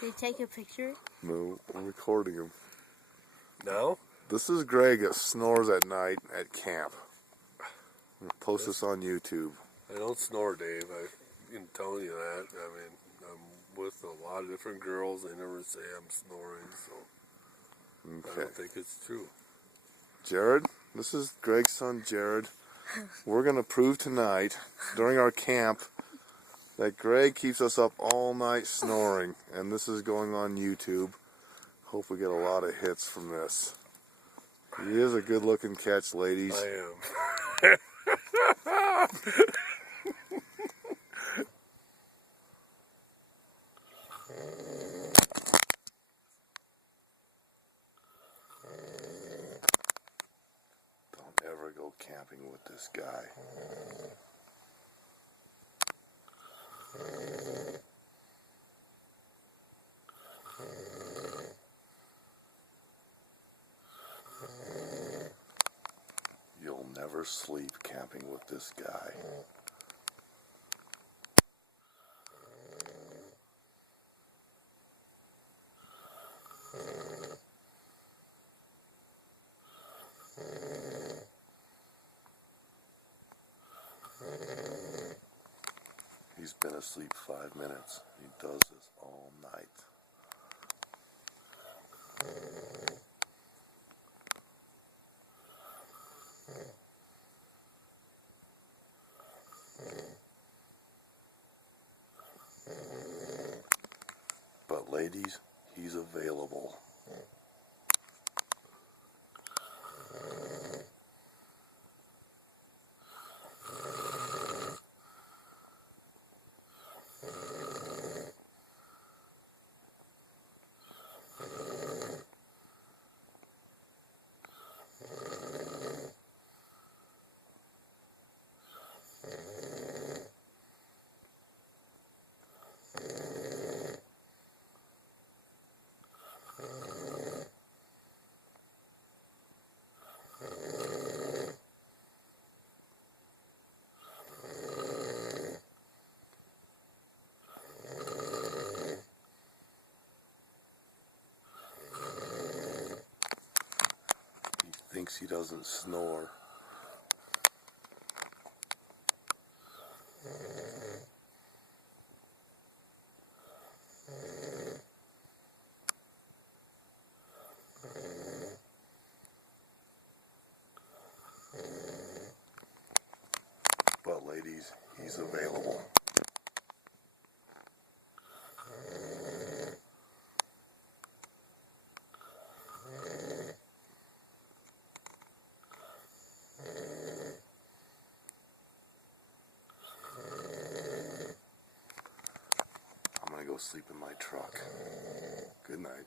Did you take a picture? No, I'm recording him. No? This is Greg that snores at night at camp. I'm going to post this on YouTube. I don't snore, Dave. I've been telling you that. I mean, I'm with a lot of different girls. They never say I'm snoring, so I Okay. don't think it's true. Jared, this is Greg's son, Jared. We're going to prove tonight, during our camp, that Greg keeps us up all night snoring. And this is going on YouTube. Hope we get a lot of hits from this. He is a good-looking catch, ladies. I am. Don't ever go camping with this guy. You'll never sleep camping with this guy. He's been asleep 5 minutes. He does this all night. But ladies, he's available. He thinks he doesn't snore. But ladies, he's available. I'm gonna go sleep in my truck. Good night.